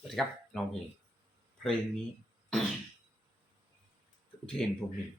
สวัสดีครับลองเพลงเพลงนี้อุเทนพรหมมิน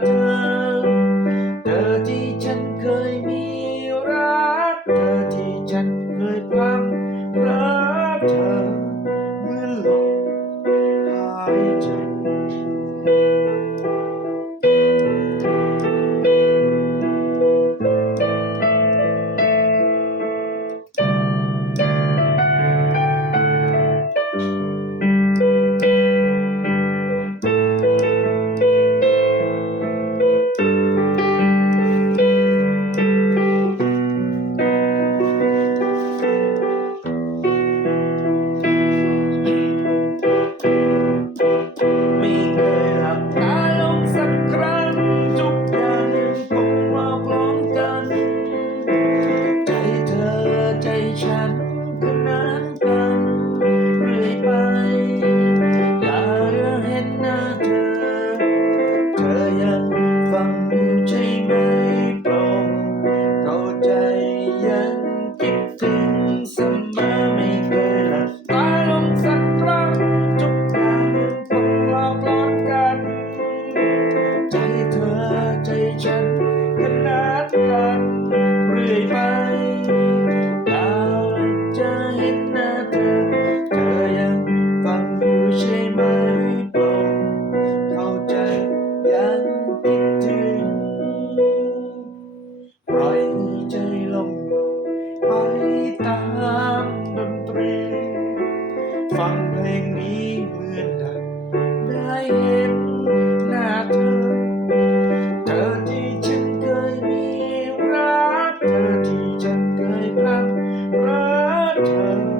time. vão return.